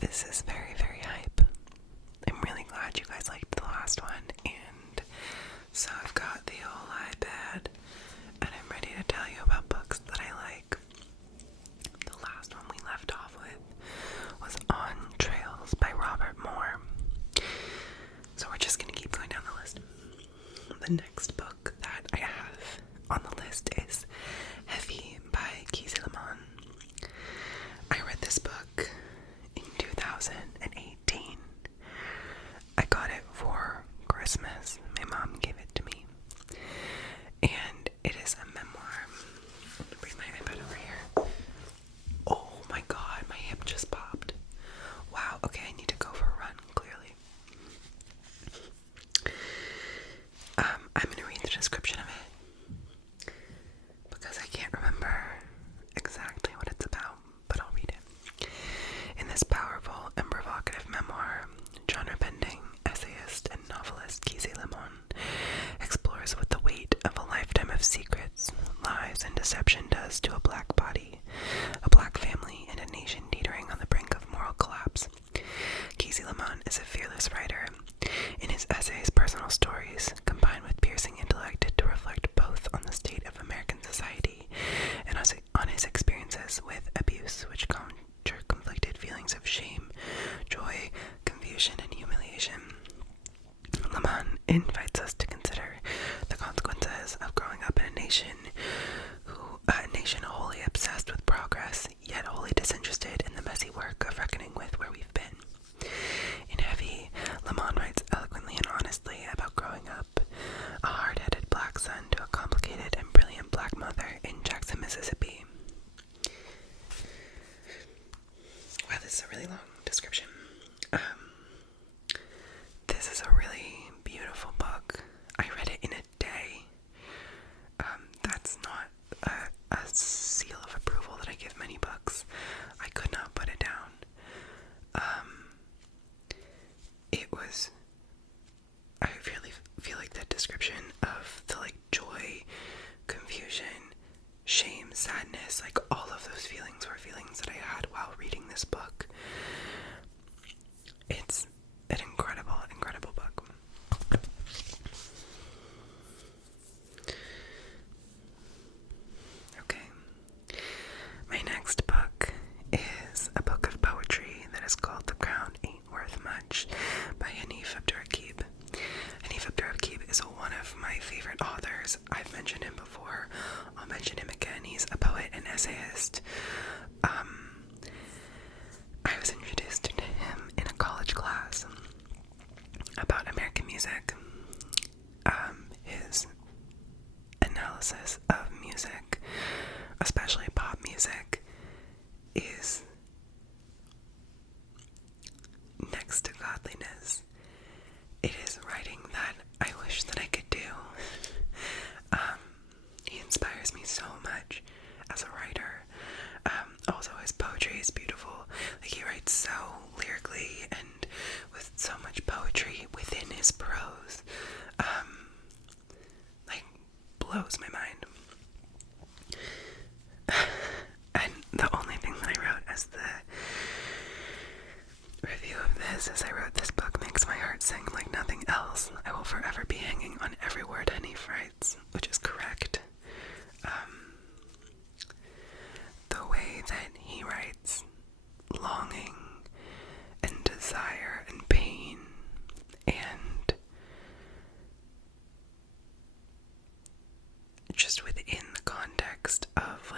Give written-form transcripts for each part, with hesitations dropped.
This is very, very hype. I'm really glad you guys liked the last one, and so I've got the whole iPad, and I'm ready to tell you about books that I like. The last one we left off with was On Trails by Robert Moore. So we're just going to keep going down the list. The next book that I have on the list is Heavy by Kizzy Lemon. I read this book in 2018. I got it for Christmas. My mom gave it to me. And it is a memoir. I'm gonna bring my iPad over here. Oh my god, my hip just popped. Wow, okay, I need to go for a run, clearly. I'm gonna read the description of it because I can't remember exactly what it's about, but I'll read it. In this powerful and provocative memoir, genre-bending essayist and novelist Kizzy Lemon explores what the weight of a lifetime of secrets, lies, and deception does to a black body, a black family, and a nation teetering on the brink of moral collapse. Kizzy Lemon is a fearless writer. In his essays, personal stories, combined with piercing intellect to reflect both on the state of American society and on his experiences with abuse, which conjure conflicted feelings of shame, joy, confusion, and humiliation. Lemon invites us to consider the consequences of growing up in a nation wholly obsessed with progress, yet wholly disinterested in the messy work of reckoning with where we've been. In Heavy, Lemon writes eloquently and honestly about growing up a hard-headed black son to a complicated and brilliant black mother in Jackson, Mississippi. Wow, this is a really long description. This is a really beautiful book. I read it in a day. That's not a seal of approval that I give many books. I could not put it down. I really feel like that description of the joy, confusion, shame, sadness, all of those feelings were feelings that I had while reading this book. It's an incredible, incredible book. Okay. My next book is a book of poetry that is called The Crown Ain't Worth Much by Hanif Abdurraqib. Hanif Abdurraqib is one of my favorite authors. I've mentioned him before. I'll mention him again. He's a poet and essayist. I was introduced to him in a college class about American music. His analysis of music, especially pop music, is next to godliness. It is writing that I wish that I could do. He inspires me so much as a writer. Also, his poetry is beautiful. He writes so lyrically and with so much poetry within his prose. Blows my mind. And the only thing that I wrote as the review of this is I wrote, "This book makes my heart sing like nothing else. I will forever be hanging on every word Hanif writes," which is correct. The way that he writes longing and desire and pain and just within the context of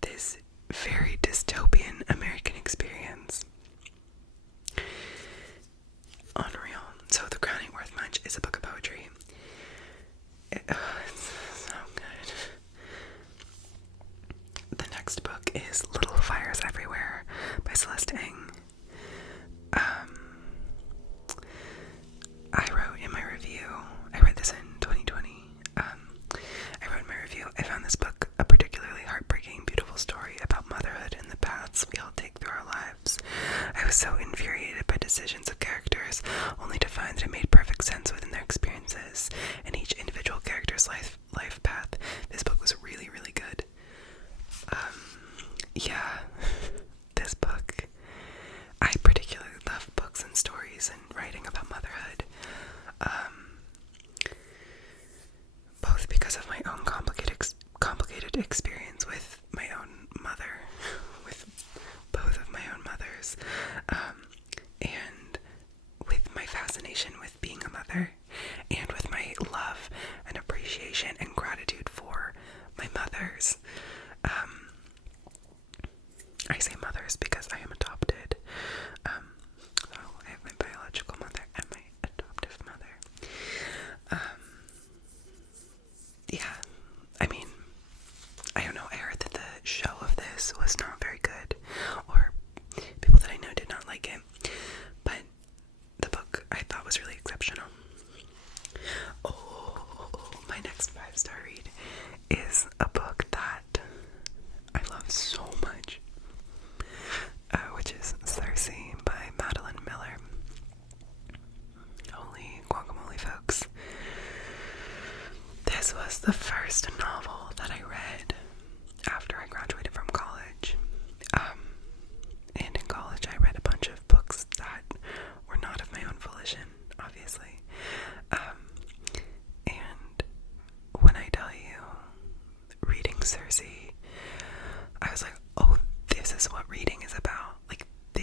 this very dystopian American experience. Unreal. So The Crown Ain't Worth Much is a book of poetry. It's so good. The next book is Little Fires Everywhere by Celeste Ng. I wrote in my review, I read this in 2020, I wrote in my review, I found this book a particularly heartbreaking, beautiful story about motherhood and the paths we all take through our lives. I was so infuriated by decisions of characters, only to find that it made perfect sense within their experiences and each individual character's life path. This book was really, really good. Yeah, this book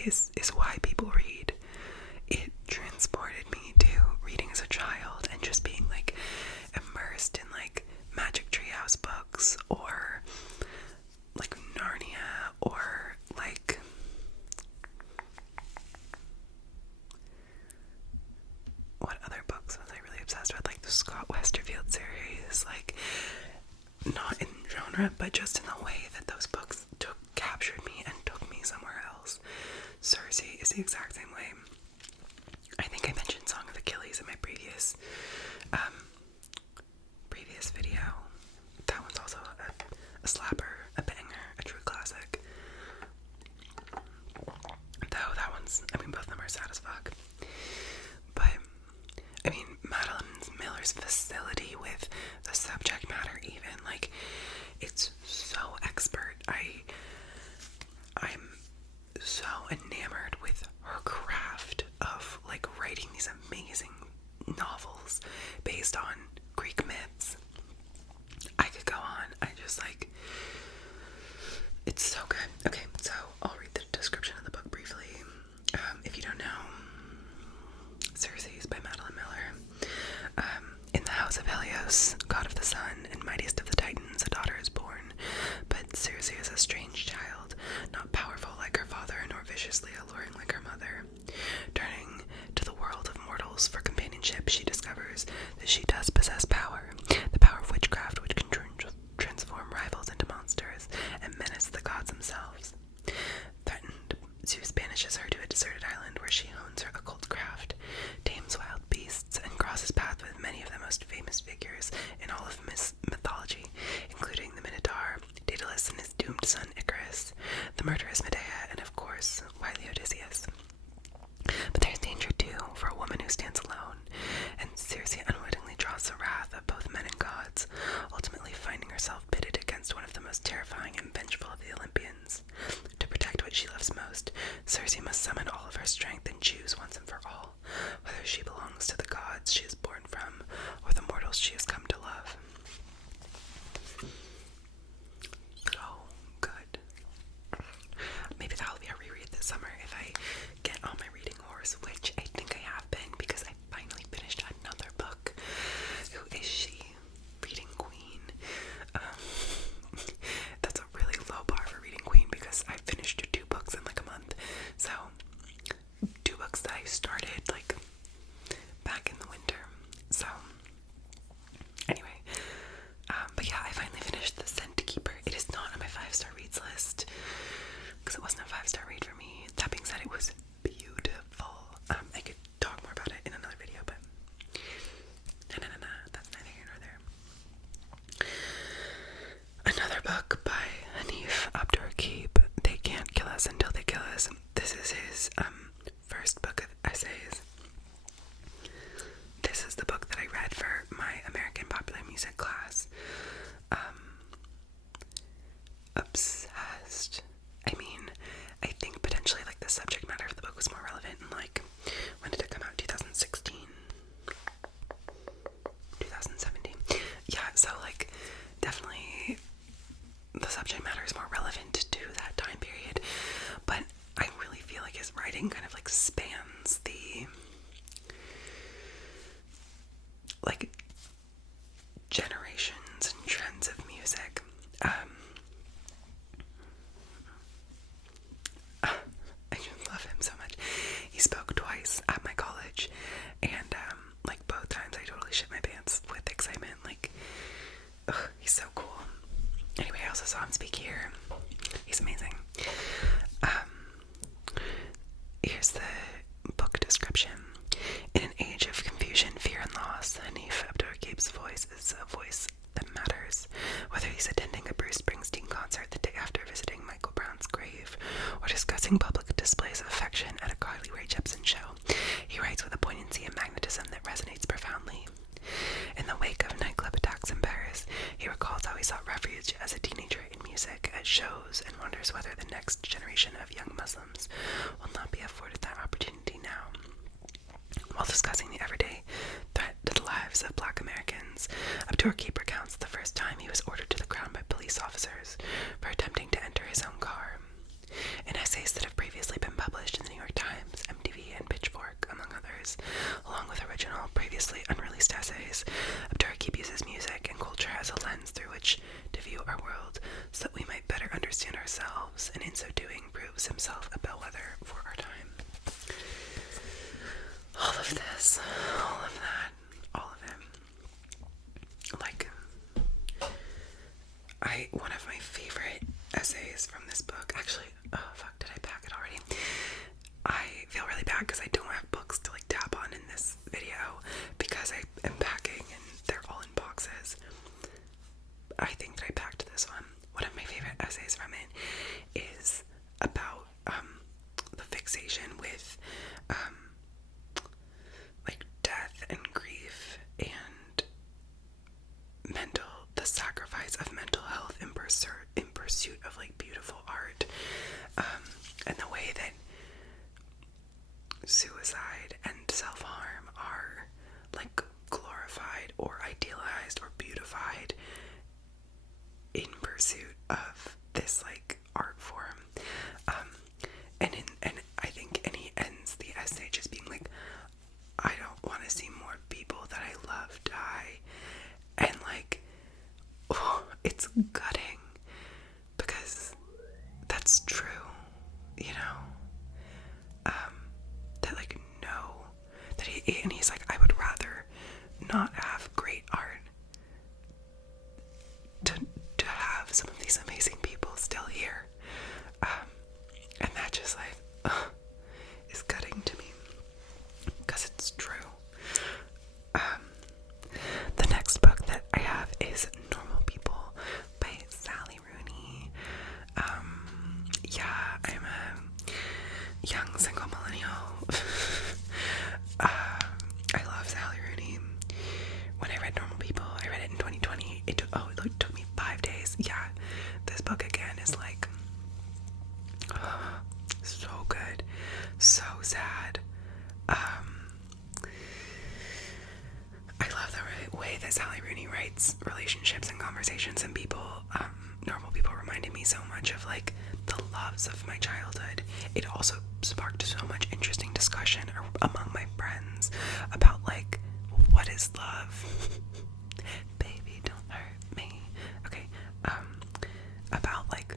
is why people read. It transported me to reading as a child and just being like immersed in like Magic Treehouse books or like Narnia or like what other books was I really obsessed with? Like the Scott Westerfield series, like not in genre, but just in the way that those books captured me and took me somewhere else. Circe is the exact same way. I think I mentioned Song of Achilles in my previous video. That one's also a slapper, a banger, a true classic. Though that one's, I mean, both of them are sad as fuck. But, I mean, Madeline Miller's facility with the subject matter even, like, it's so expert. I'm so enamored with her craft of, like, writing these amazing novels based on Greek myths. I could go on. I just, like, it's so good. Okay, so I'll read the description of the book briefly. If you don't know, Circe is by Madeline Miller. In the house of Helios, god of the sun and mightiest of the Titans, a daughter is born. But Circe is a strange child, not powerful like her father, nor viciously alluring like her mother. Turning to the world of mortals for companionship, she discovers that she does possess power, the power of witchcraft, which can transform rivals into monsters and menace the gods themselves. Threatened, Zeus banishes her to a deserted island where she hones her occult craft, tames wild beasts, and crosses paths with many of the most famous figures in all of mythology, including the Minotaur, Daedalus and his doomed son Icarus, the murderous Medea, and of course, wily Odysseus. But there's danger too for a woman who stands alone, and Circe unwittingly draws the wrath of both men and gods, ultimately finding herself pitted against one of the most terrifying and vengeful of the Olympians. To protect what she loves most, Circe must summon all of her strength and choose once and for all whether she belongs to the gods she is born from or the mortals she has come to love. So good. Maybe that'll be a reread this summer if I get on my reading horse, which I think I have been because I finally finished another book. Who is she? Reading Queen. That's a really low bar for Reading Queen because I finished 2 books in like a month. So 2 books that I started like back in the winter. So anyway, but yeah, I finally finished The Scent Keeper. It is not on my 5-star reads list because it wasn't a 5-star read for me. That being said, it was beautiful. I could talk more about it in another video, but that's neither here nor there. Another book by Hanif Abdurraqib, They Can't Kill Us Until They Kill Us. This is his first book of essays. This is the book that I read for my American Popular Music class. Obsessed. I mean, I think potentially like the subject matter of the book was more relevant in like, when did it come out? 2016? 2017? Yeah, so like definitely the subject matter is more relevant to that time period, but I really feel like his writing kind of like spans the like generations and trends of music. I just love him so much. He spoke twice at my college, and like both times I totally shit my pants with excitement. Like, he's so cool. Anyway, I also saw him speak here. He's amazing. Here's the book description. In an age of confusion, fear, and loss, Hanif Abdurraqib's voice is a voice that matters. Whether he's attending a Bruce Springsteen concert the day after visiting Michael Brown's grave, or discussing public displays of affection at a Carly Rae Jepsen show, he writes with a poignancy and magnetism that resonates profoundly. In the wake of nightclub attacks in Paris, he recalls how he sought refuge as a teenager in music at shows and wonders whether the next generation of young Muslims will not be afforded that opportunity now. While discussing the everyday threat to the lives of Black Americans, Abdurraqib recounts the first time he was ordered to the ground by police officers for attempting to enter his own car. In essays that have previously myself a bellwether for our time. All of this, all of that, all of it. Like, one of my favorite essays from this book, actually, oh fuck, did I pack it already? I feel really bad because I don't have books to like tap on in this video because I am packing and they're all in boxes. I think that I packed this one. One of my favorite essays from it is about the fixation with like death and grief and the sacrifice of mental health in pursuit of like beautiful art, and the way that suicide and self-harm are like glorified or idealized or beautified in pursuit of this like art form. And I think, and he ends the essay just being like, I don't want to see more people that I love die. And like, oh, it's gutting because that's true, you know. That like, no, that he's like, I would rather not have great art to have some of these amazing people still here. And that just like is gutting to me because it's true. The next book that I have is Normal People by Sally Rooney. Yeah, I'm a young single millennial. I love Sally Rooney. When I read Normal People, I read it in 2020. It took me 5 days. Yeah, this book again is like so good, so sad. I love the way that Sally Rooney writes relationships and conversations and people. Normal People reminded me so much of like the loves of my childhood. It also sparked so much interesting discussion among my friends about like, what is love? Baby, don't hurt me. Okay. About like,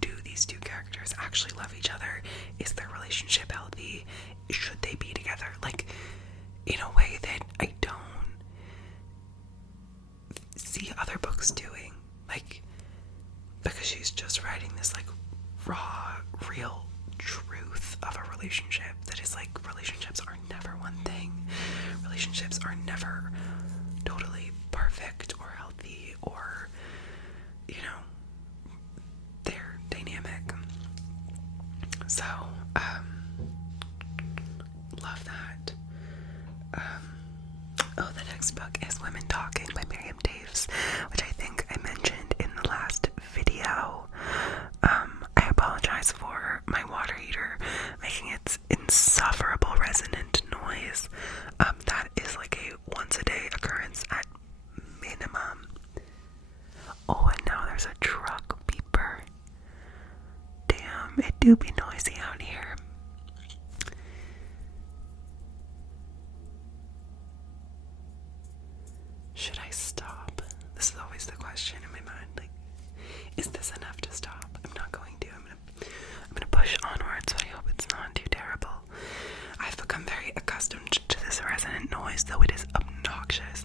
do these two characters actually love each other? Is their relationship healthy? Should they be together? Like, in a way that I don't see other books doing. Like, because she's just writing this like raw, real truth of a relationship that is like, relationships are never one thing. Relationships are never totally perfect or healthy or, you know, they're dynamic. So, love that. The next book is Women Talking by Miriam Daves, which I think I mentioned in the last video. I apologize for my water heater making its insufferable resonant noise. That is like a once a day occurrence at minimum. Oh, and now there's a truck beeper. Damn, it do be noisy out here. Should I stop? This is always the question in my mind. Like, is this enough to stop? I'm not going to. I'm gonna push onwards, but I hope it's not too terrible. I've become very accustomed to this resonant noise, though it is obnoxious.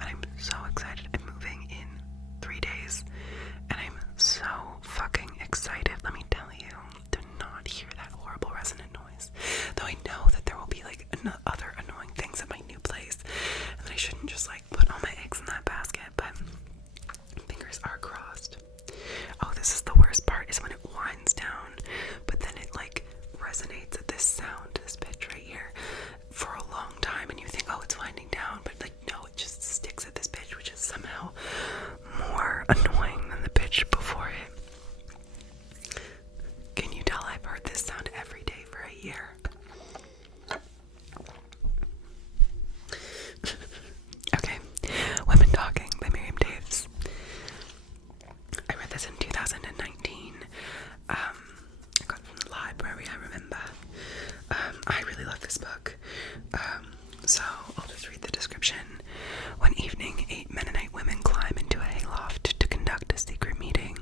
And I'm so excited. I'm moving in 3 days. And I'm so fucking excited, let me tell you, to not hear that horrible resonant noise. Though I know that there will be like other annoying things at my new place, and that I shouldn't just like put all my eggs in that basket, but fingers are crossed. Oh, this is the worst part, is when it winds down, but then it like resonates at this sound, this pitch right here, for a long time, and you think, oh, it's winding down, but like, no, it just sticks at this pitch, which is somehow more annoying than the pitch before it. Can you tell I've heard this sound every day for a year? Okay, Women Talking by Miriam Daves. I read this in 2019. I got it from the library, I remember. I really love this book. So I'll just read the description. One evening, 8 Mennonite women climb into a hayloft to conduct a secret meeting.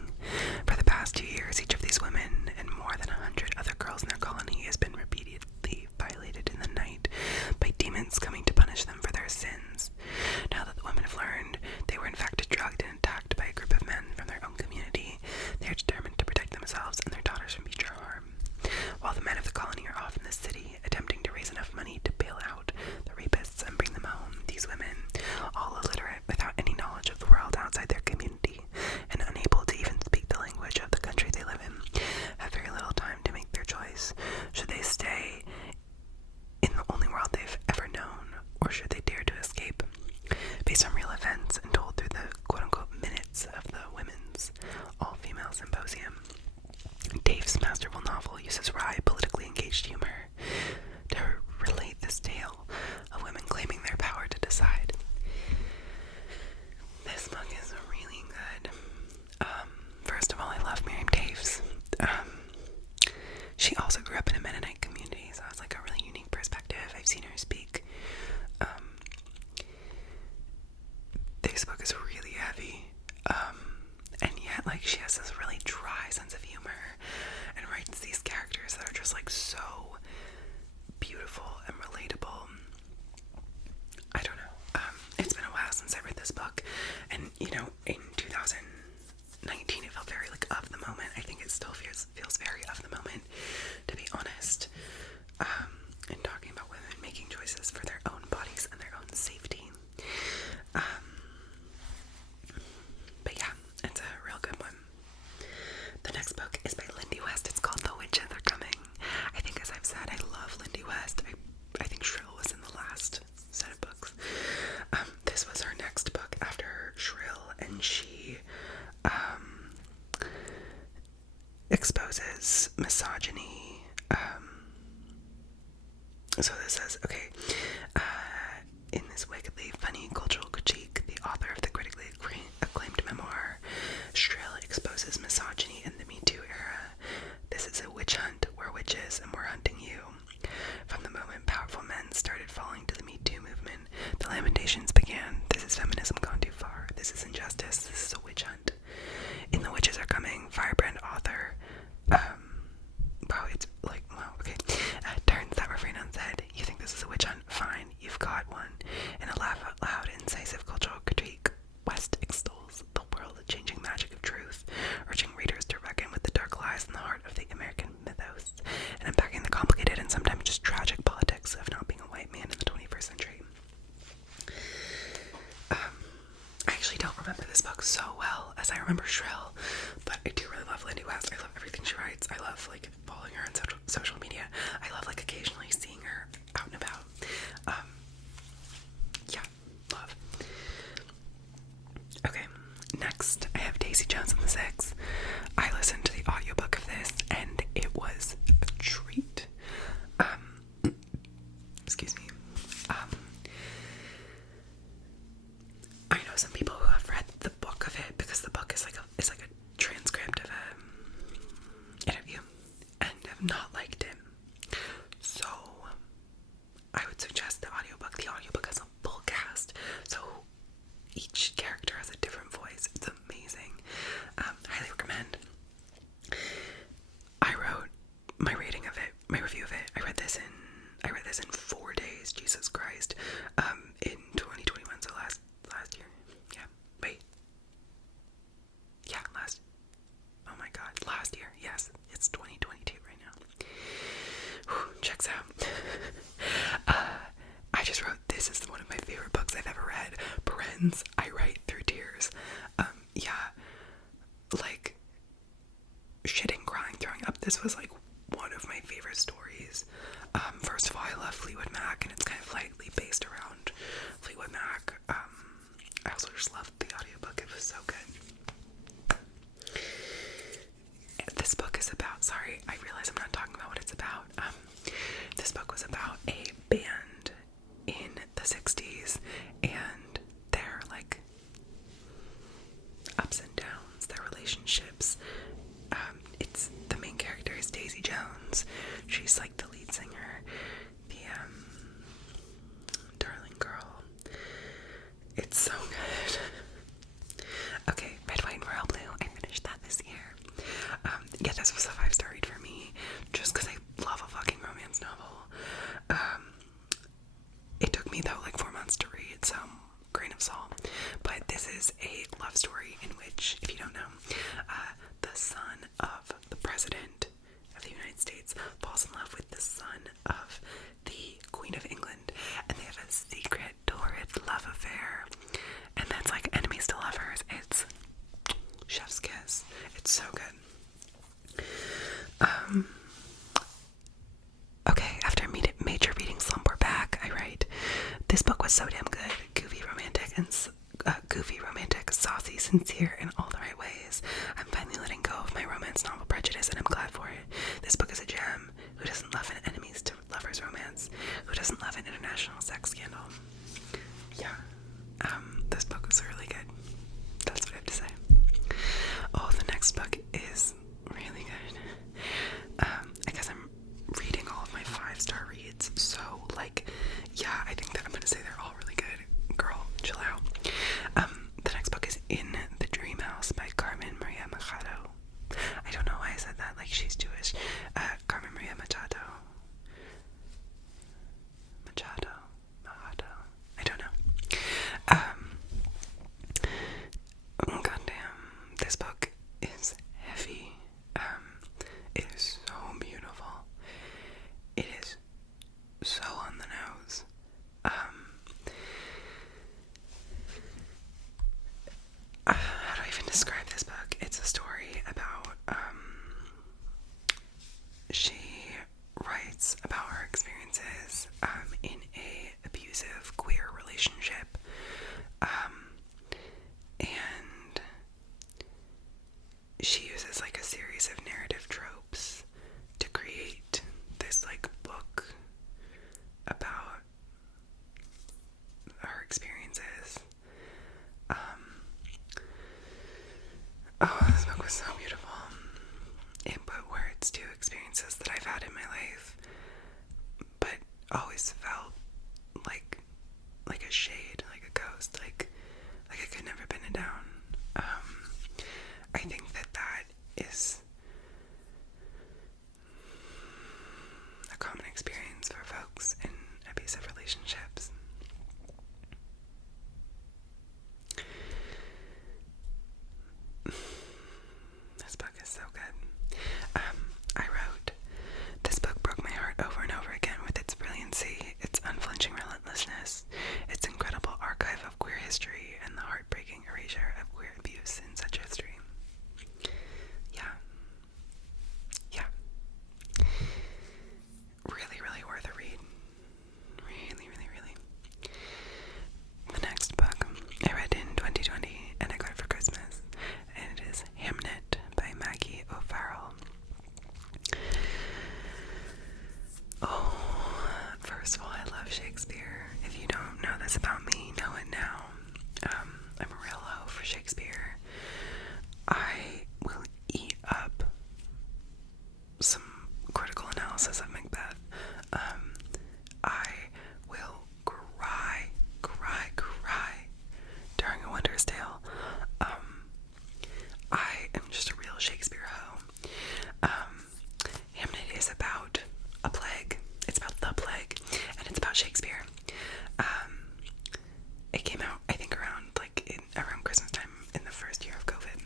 For the past 2 years, each of these women and more than 100 So this says, okay, in this wickedly funny cultural critique, the author of the critically acclaimed memoir, Shrill exposes misogyny in the Me Too era. This is a witch hunt. We're witches and we're hunting you. From the moment powerful men started falling to the Me Too movement, the lamentations began. This is feminism gone too far. This is injustice. This is a witch hunt. In The Witches Are Coming, firebrand author, bro, it's like, wow, okay, turns that refrain on its head. You think this is a witch hunt? Fine, you've got one. In a laugh out loud, incisive cultural critique, West extols the world-changing magic of truth, urging readers to reckon with the dark lies in the heart of the American mythos, and unpacking the complicated and sometimes just tragic politics of not being a white man in the 21st century. I actually don't remember this book so well as I remember Shrill, but I do really love Lindy West. I love everything she writes. I love, like, following her on social media. I love, like, occasionally seeing her out and about. Yeah, love. Okay, next I have Daisy Jones and the Six. I listened to the audiobook of this, and it was a treat. Excuse me. I know some people who have read the book of it because the book is like a transcript of a interview and have not liked it. So I would suggest the audiobook. The audiobook has a full cast, so each character has a different voice. It's amazing. Highly recommend. I wrote my rating of it, my review of it. I read this in 4 days. Jesus Christ. In 2021, so last year. Yeah. Wait. Yeah, oh my god, last year. Yes, it's 2022 right now. Whew, checks out. I just wrote, this is one of my favorite books I've ever read. Parens, I write through tears. Yeah, like, shitting, crying, throwing up. This was like one of my favorite stories. First of all, I love Fleetwood Mac, and it's kind of lightly based around Fleetwood Mac. I also just loved the audiobook. It was so good. This book is about, sorry, I realize I'm not talking about what it's about. This book was about a band in the 60s and their, like, ups and downs, their relationships. It's, the main character is Daisy Jones. She's like the lead singer, the darling girl. It's so good. Okay, Red, White, and Royal Blue. I finished that this year. Yeah, this was a 5-star read for me, just because I love a fucking romance novel. It took me, though, like 4 months to read, so grain of salt. But this is a love story in which, if you don't know, the son of the president of the United States falls in love with the son of the Queen of England, and they have a secret, torrid love affair, and that's like enemies to lovers. It's chef's kiss. It's so good. Okay, after a major reading slump, we're back. I write, this book was so damn good. Goofy, romantic, saucy, sincere in all the right ways. I'm finally letting go of my romance novel prejudice, and I'm glad for it. This book is a gem. Who doesn't love an enemies to lovers romance? Who doesn't love an international sex scandal? Yeah. This book was really good. That's what I have to say. Oh, the next book is really good. I guess I'm reading all of my 5-star reads, so, like, yeah, I think that I'm gonna say they're all really good. Girl, chill out. The next book is In the Dream House by Carmen Maria a common experience for folks in abusive relationships. This book is so good. I wrote, this book broke my heart over and over again with its brilliancy, its unflinching relentlessness, its incredible archive of queer history, and the heartbreaking erasure of queer abuse in such history. Yeah. Really, really worth a read. Really, really, really. The next book I read in 2020 and I got it for Christmas, and it is Hamnet by Maggie O'Farrell. Oh, first of all, I love Shakespeare. If you don't know this about me, know it now. I'm a real hoe for Shakespeare. I will eat up some critical analysis of Macbeth. I will cry during A Winter's Tale. I am just a real Shakespeare hoe. Hamnet is about a plague. It's about the plague, and it's about Shakespeare. It came out, I think, around Christmas time in the first year of COVID.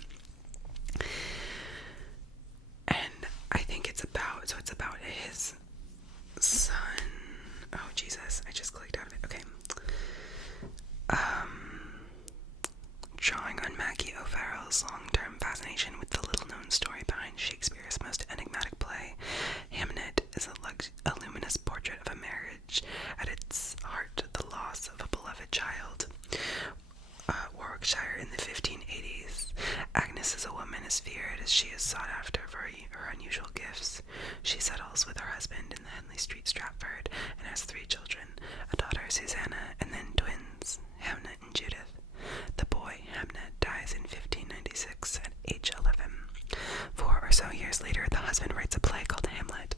And I think it's about his son. Oh, Jesus, I just clicked out of it. Okay. Drawing on Maggie O'Farrell's long-term fascination with the little-known story behind Shakespeare's most enigmatic play, Hamnet is a luminous portrait of a marriage, at its heart the loss of a beloved child. Warwickshire in the 1580s. Agnes is a woman as feared as she is sought after for her unusual gifts. She settles with her husband in the Henley Street, Stratford, and has 3 children, a daughter, Susanna, and then twins, Hamnet and Judith. The boy, Hamnet, dies in 1596 at age 11. 4 or so years later, the husband writes a play called Hamlet.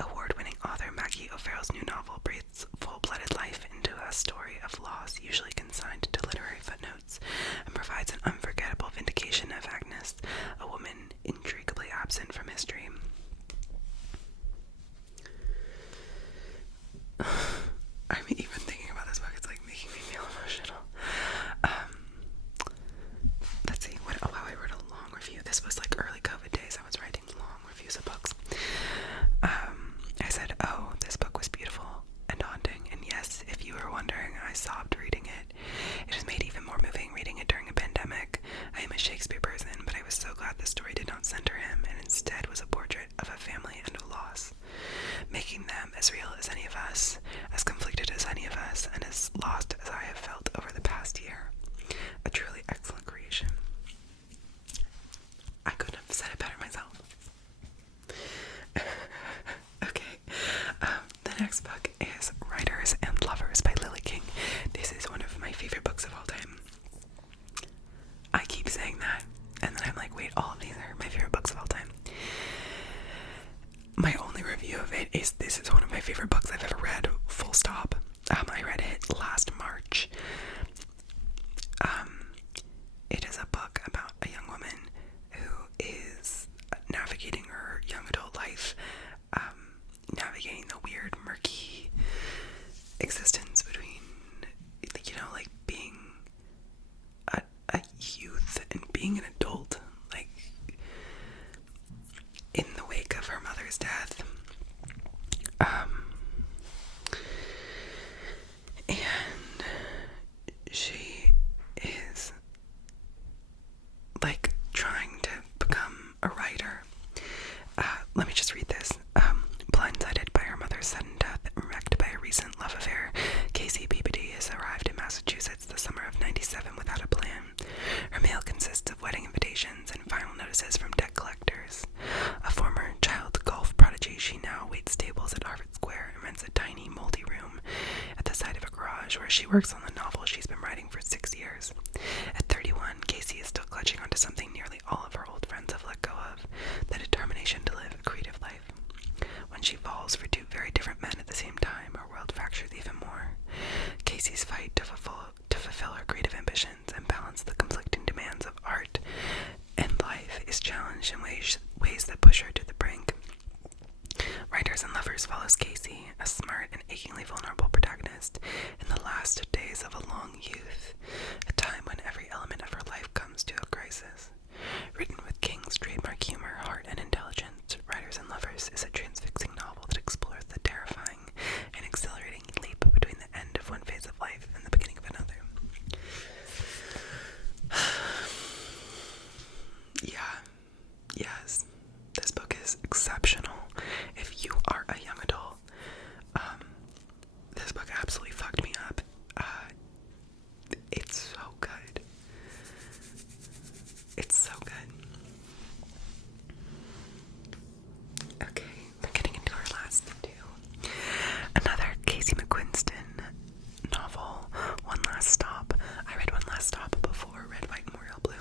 Award-winning author Maggie O'Farrell's new novel breathes full-blooded life into a story of loss usually consigned to literary footnotes, and provides an unforgettable vindication of Agnes, a woman intriguably absent from history. I mean, even thinking about this book, it's like making me feel emotional. Let's see. Wow, I wrote a long review. This was like early COVID days. I was writing long reviews of books. I said, oh, this book was beautiful and haunting. And yes, if you were wondering, I sobbed reading it. It was made even more moving reading it during a pandemic. I am a Shakespeare person, but I was so glad the story did not center him and instead was a portrait of a family and a loss, making them as real as any of us, as conflicted as any of us, and as lost as I have felt over the past year. A truly excellent creation. I couldn't have said it better myself. Okay. The next book is Writers and Lovers by Lily King. This is one of my favorite books of all time. I keep saying that, and then I'm like, wait, all of these are my favorite books of all time. My only review of it is this is one of my favorite books I've ever read, full stop. I read it last March. It is a book about a young woman who is navigating her young adult life, navigating the weird, murky existence between, like being a youth and being an adult, like in the wake of her mother's death. And she is like trying to become a writer. Let me just read this. Blindsided by her mother's sudden death and wrecked by a recent love affair, Casey Peabody has arrived in Massachusetts the summer of '97 without a plan. Her mail consists of wedding invitations and final notices from debt collectors. A former child golf prodigy, she now waits tables at Harvard Square and rents a tiny, moldy room at the side of a garage where she works on the novel she's been writing for 6 years. At 31, Casey is still clutching onto something nearly all of her old friends have let go of, the determination to live a creative life. When she falls for 2 very different men at the same time, her world fractures even more. Casey's fight to fulfill her creative ambitions and balance the conflicting demands of art and life is challenged in ways that push her to the brink. Writers and Lovers follows Casey, a smart and achingly vulnerable protagonist, in the last days of a long youth, a time when every element of her life comes to a crisis. Written with King's trademark humor, heart, and intelligence, Writers and Lovers is a transfixing novel that explores the terrifying and exhilarating leap between the end of one phase of life and the beginning of another. Yes, this book is exceptional. If you are a young adult, this book absolutely fucked me up. It's so good. It's so good. Okay, we're getting into our last two. Another Casey McQuiston novel, One Last Stop. I read One Last Stop before Red, White, and Royal Blue.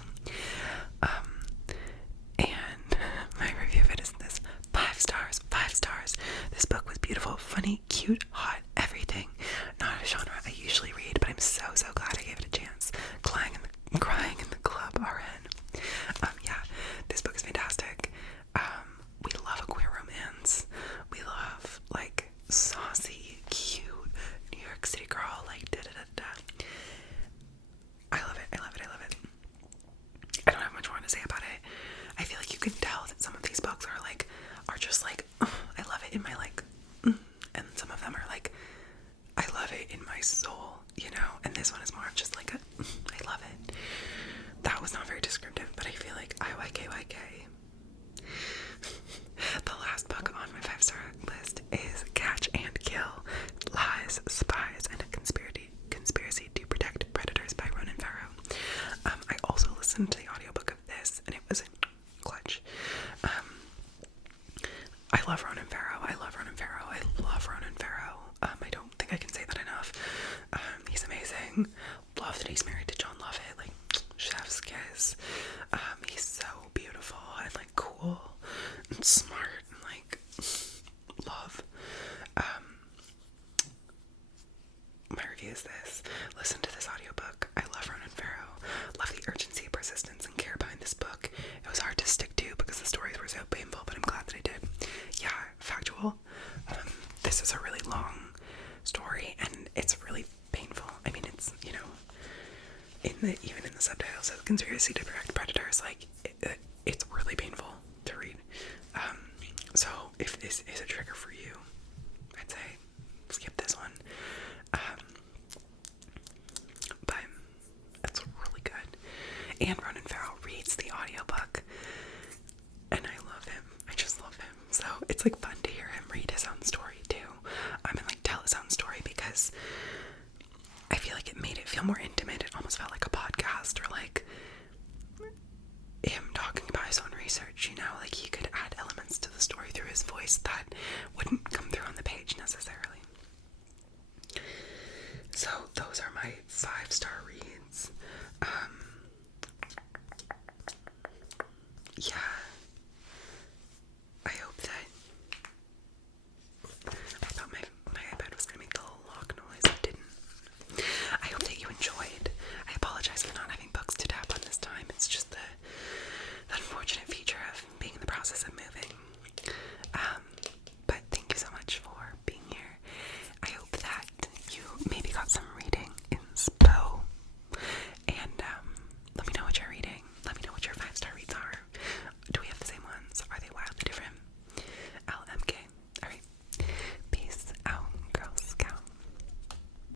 And my review of it is this: 5 stars, 5 stars. This book was beautiful, funny, cute, hot, everything. Not a genre I usually read, but I'm so glad I gave it a chance. Crying in the club, RN. Yeah, this book is fantastic. We love a queer romance. We love, like, saucy, cute New York City girl, like, da-da-da-da. I love it. I don't have much more to say about it. I feel like you can tell that some of these books are just like, oh, I love it in my, like, and some of them are like, I love it in my soul, you know, and this one is more of just like a, I love it. That was not very descriptive, but I feel like IYKYK. The last book on my 5-star list is Catch and Kill: Lies, Spies, and a Conspiracy to Protect Predators by Ronan Farrow. I also listened to the audiobook of this, and it was clutch. I love Ronan Farrow. I don't think I can say that enough. He's amazing. Love that he's married to John Lovett. Like, chef's kiss. He's so beautiful and, like, cool and smart and, like, love. My review is this: listen to this audiobook. I love Ronan Farrow. Love the urgency, persistence, and care behind this book. It was hard to stick to because the stories were so painful, but I'm glad that I did. Yeah, factual. This is a really long story, and it's really painful. I mean, it's, you know, even in the subtitles, it says Conspiracy to Protect Predators. Like, it's really painful to read. So if this is a trigger for you, I'd say skip this one. But it's really good. And Ronan Farrow reads the audiobook, and I love him. I just love him. So it's, like, fun to hear him read his own story too. And, like, tell his own story, because I feel like it made it feel more intimate. It almost felt like a podcast, or like him talking about his own research, you know, like he could add elements to the story through his voice that wouldn't come